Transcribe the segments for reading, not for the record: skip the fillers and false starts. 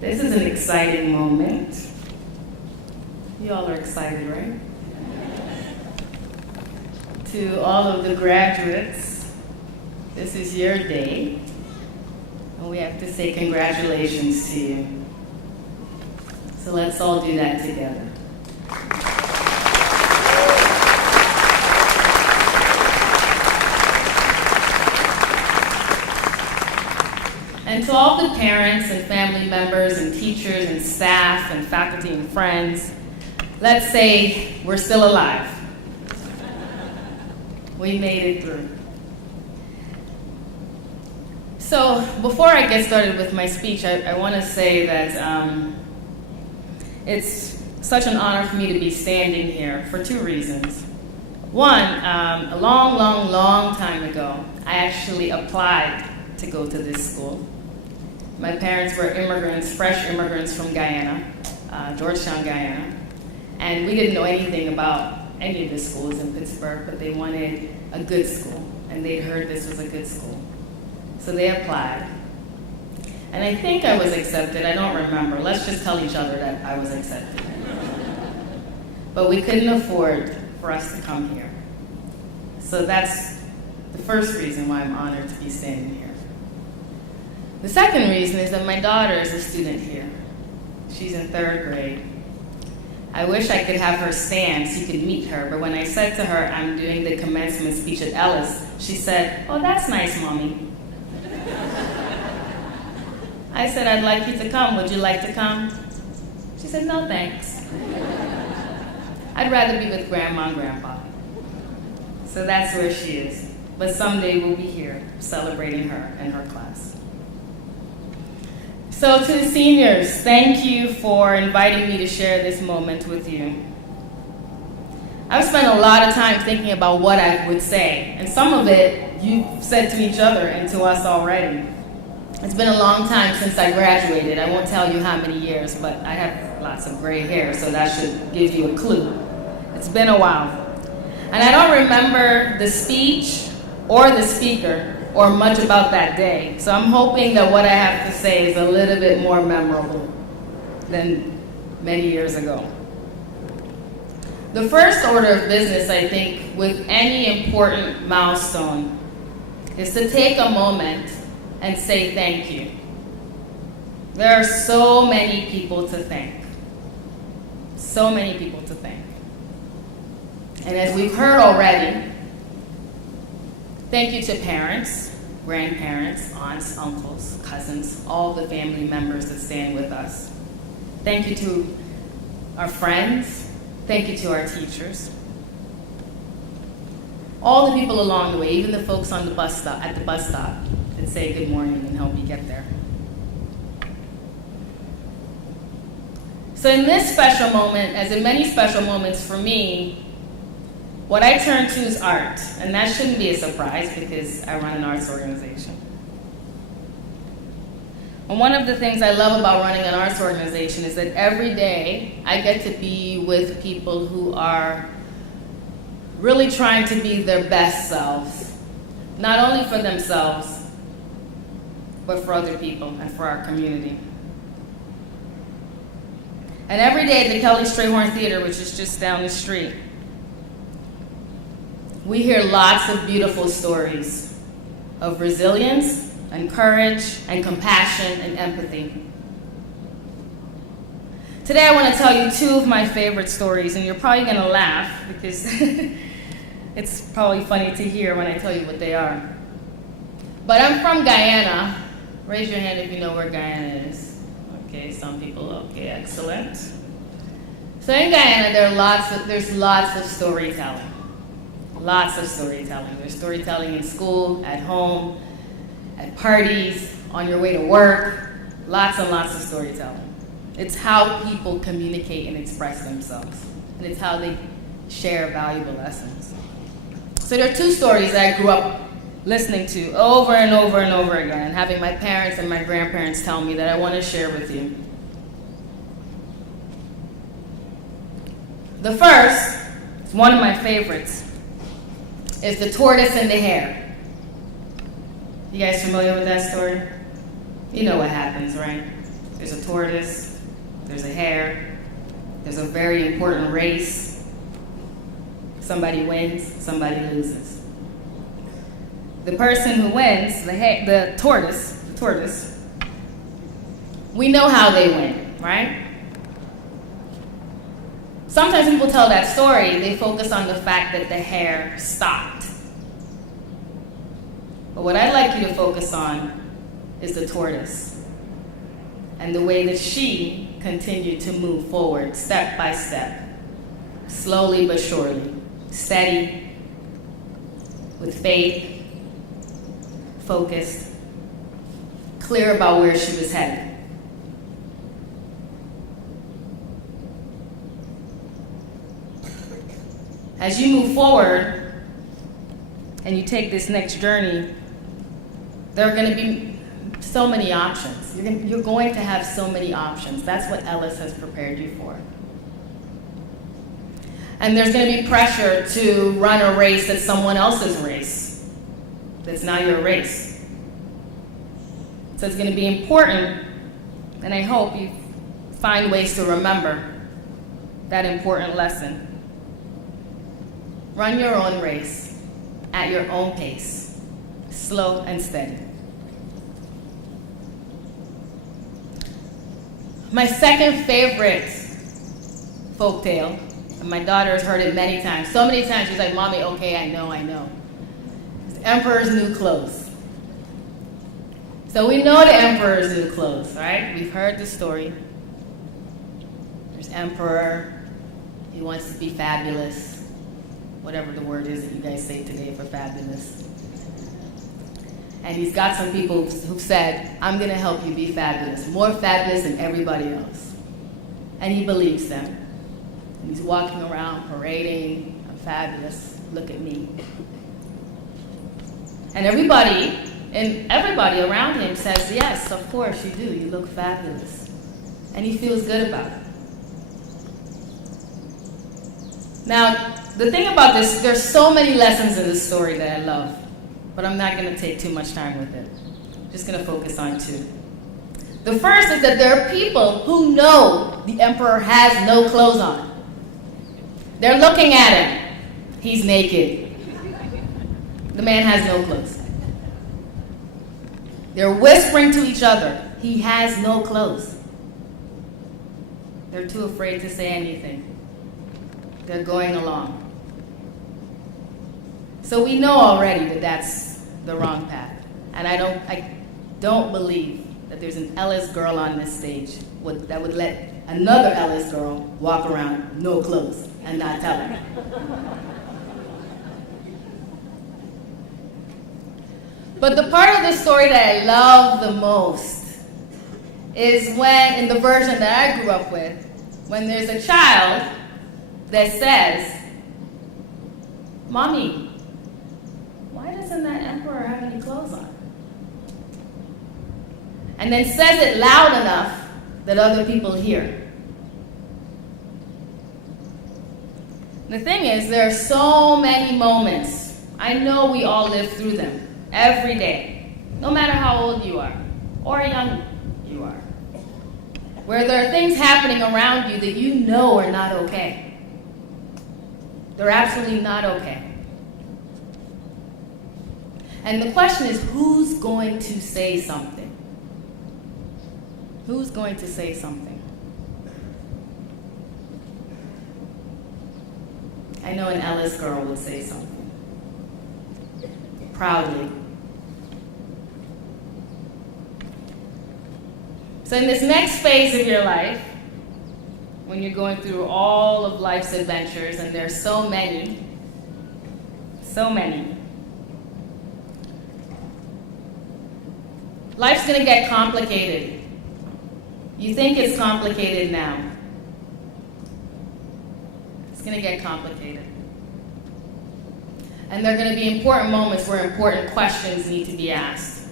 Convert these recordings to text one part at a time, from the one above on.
This is an exciting moment. You all are excited, right? To all of the graduates, this is your day, and we have to say congratulations to you. So let's all do that together. And to all the parents and family members and teachers and staff and faculty and friends, let's say we're still alive. We made it through. So before I get started with my speech, I want to say that it's such an honor for me to be standing here for two reasons. One, a long time ago, I actually applied to go to this school. My parents were immigrants, fresh immigrants from Guyana, Georgetown, Guyana. And we didn't know anything about any of the schools in Pittsburgh, but they wanted a good school, and they'd heard this was a good school. So they applied. And I think I was accepted, I don't remember. Let's just tell each other that I was accepted. But we couldn't afford for us to come here. So that's the first reason why I'm honored to be standing here. The second reason is that my daughter is a student here. She's in 3rd grade. I wish I could have her stand so you could meet her, but when I said to her, I'm doing the commencement speech at Ellis, she said, "Oh, that's nice, Mommy." I said, "I'd like you to come. Would you like to come?" She said, "No, thanks. I'd rather be with Grandma and Grandpa." So that's where she is. But someday we'll be here celebrating her and her class. So to the seniors, thank you for inviting me to share this moment with you. I've spent a lot of time thinking about what I would say, and some of it you've said to each other and to us already. It's been a long time since I graduated. I won't tell you how many years, but I have lots of gray hair, so that should give you a clue. It's been a while. And I don't remember the speech or the speaker or much about that day. So I'm hoping that what I have to say is a little bit more memorable than many years ago. The first order of business, I think, with any important milestone is to take a moment and say thank you. There are so many people to thank. So many people to thank. And as we've heard already, thank you to parents, grandparents, aunts, uncles, cousins, all the family members that stand with us. Thank you to our friends. Thank you to our teachers. All the people along the way, even the folks on the bus stop, at the bus stop that say good morning and help you get there. So in this special moment, as in many special moments for me, what I turn to is art, and that shouldn't be a surprise because I run an arts organization. And one of the things I love about running an arts organization is that every day I get to be with people who are really trying to be their best selves, not only for themselves, but for other people and for our community. And every day at the Kelly Strayhorn Theater, which is just down the street, we hear lots of beautiful stories of resilience and courage and compassion and empathy. Today I want to tell you two of my favorite stories, and you're probably going to laugh because it's probably funny to hear when I tell you what they are. But I'm from Guyana. Raise your hand if you know where Guyana is. Okay, some people, okay, excellent. So in Guyana, there's lots of storytelling. Lots of storytelling. There's storytelling in school, at home, at parties, on your way to work. Lots and lots of storytelling. It's how people communicate and express themselves. And it's how they share valuable lessons. So there are two stories that I grew up listening to over and over and over again, and having my parents and my grandparents tell me that I want to share with you. The first, is one of my favorites, is the tortoise and the hare. You guys familiar with that story? You know what happens, right? There's a tortoise, there's a hare, there's a very important race. Somebody wins, somebody loses. The person who wins, the tortoise, we know how they win, right? Sometimes people tell that story, they focus on the fact that the hare stopped. But what I'd like you to focus on is the tortoise and the way that she continued to move forward step by step, slowly but surely, steady, with faith, focused, clear about where she was headed. As you move forward and you take this next journey, there are going to be so many options. You're going to have so many options. That's what Ellis has prepared you for. And there's going to be pressure to run a race that's someone else's race, that's not your race. So it's going to be important, and I hope you find ways to remember that important lesson. Run your own race at your own pace, slow and steady. My second favorite folktale, and my daughter has heard it many times, so many times she's like, "Mommy, okay, I know. It's Emperor's New Clothes." So we know the Emperor's New Clothes, right? We've heard the story. There's Emperor, he wants to be fabulous, whatever the word is that you guys say today for fabulous. And he's got some people who've said, "I'm going to help you be fabulous, more fabulous than everybody else." And he believes them. And he's walking around parading, "I'm fabulous, look at me." And everybody around him says, "Yes, of course you do, you look fabulous." And he feels good about it. Now, the thing about this, there's so many lessons in this story that I love, but I'm not going to take too much time with it. I'm just going to focus on two. The first is that there are people who know the emperor has no clothes on. They're looking at him. He's naked. The man has no clothes. They're whispering to each other, "He has no clothes." They're too afraid to say anything. They're going along. So we know already that that's the wrong path. And I don't believe that there's an Ellis girl on this stage that would let another Ellis girl walk around no clothes and not tell her. But the part of the story that I love the most is when, in the version that I grew up with, when there's a child that says, "Mommy, why doesn't that emperor have any clothes on?" And then says it loud enough that other people hear. The thing is, there are so many moments, I know we all live through them every day, no matter how old you are or young you are, where there are things happening around you that you know are not okay. They're absolutely not okay. And the question is, who's going to say something? Who's going to say something? I know an Ellis girl would say something. Proudly. So in this next phase of your life, when you're going through all of life's adventures, and there's so many, life's going to get complicated. You think it's complicated now. It's going to get complicated. And there are going to be important moments where important questions need to be asked.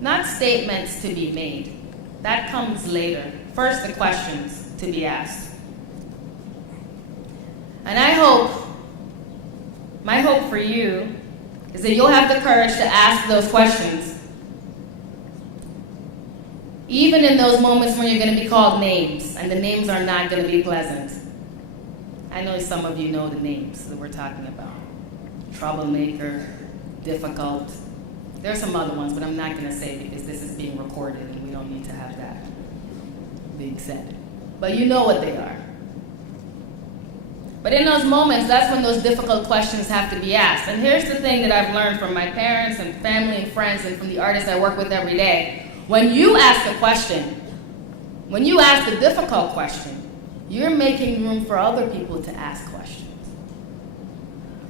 Not statements to be made. That comes later. First, the questions to be asked. And my hope for you is that you'll have the courage to ask those questions Even in those moments when you're going to be called names, and the names are not going to be pleasant. I know some of you know the names that we're talking about. Troublemaker, difficult. There are some other ones, but I'm not going to say because this is being recorded and we don't need to have that being said. But you know what they are. But in those moments, that's when those difficult questions have to be asked. And here's the thing that I've learned from my parents and family and friends and from the artists I work with every day. When you ask a question, when you ask a difficult question, you're making room for other people to ask questions.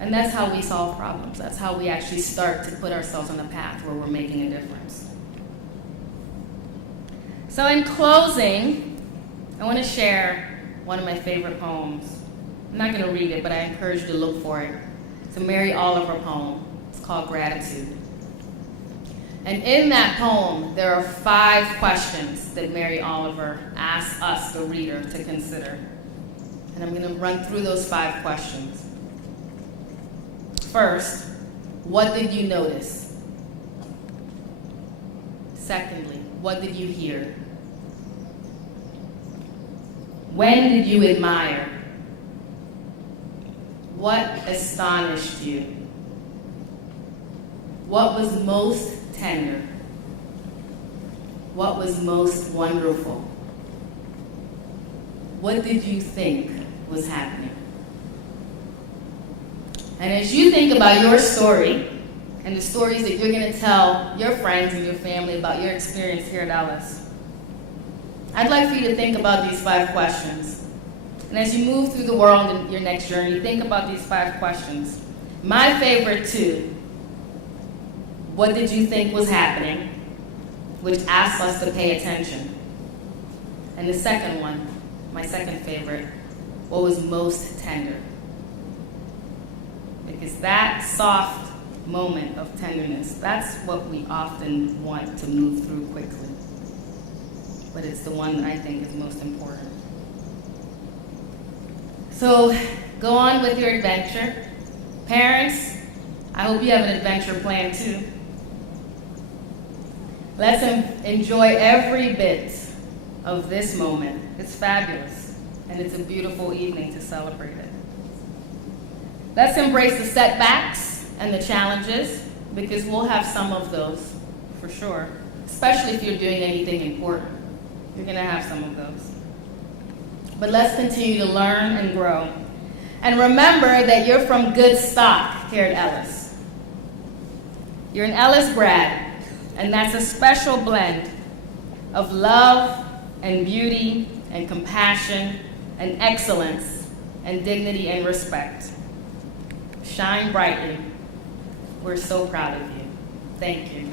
And that's how we solve problems. That's how we actually start to put ourselves on a path where we're making a difference. So in closing, I want to share one of my favorite poems. I'm not going to read it, but I encourage you to look for it. It's a Mary Oliver poem. It's called Gratitude. And in that poem, there are 5 questions that Mary Oliver asks us, the reader, to consider. And I'm going to run through those 5 questions. First, what did you notice? Secondly, what did you hear? When did you admire? What astonished you? What was most tender? What was most wonderful? What did you think was happening? And as you think about your story and the stories that you're going to tell your friends and your family about your experience here at Ellis, I'd like for you to think about these 5 questions. And as you move through the world in your next journey, think about these 5 questions. My favorite 2, what did you think was happening? Which asks us to pay attention. And the second one, my second favorite, what was most tender? Because that soft moment of tenderness, that's what we often want to move through quickly. But it's the one that I think is most important. So go on with your adventure. Parents, I hope you have an adventure planned too. Let's enjoy every bit of this moment. It's fabulous, and it's a beautiful evening to celebrate it. Let's embrace the setbacks and the challenges, because we'll have some of those, for sure, especially if you're doing anything important. You're going to have some of those. But let's continue to learn and grow. And remember that you're from good stock here at Ellis. You're an Ellis grad, and that's a special blend of love and beauty and compassion and excellence and dignity and respect. Shine brightly. We're so proud of you. Thank you.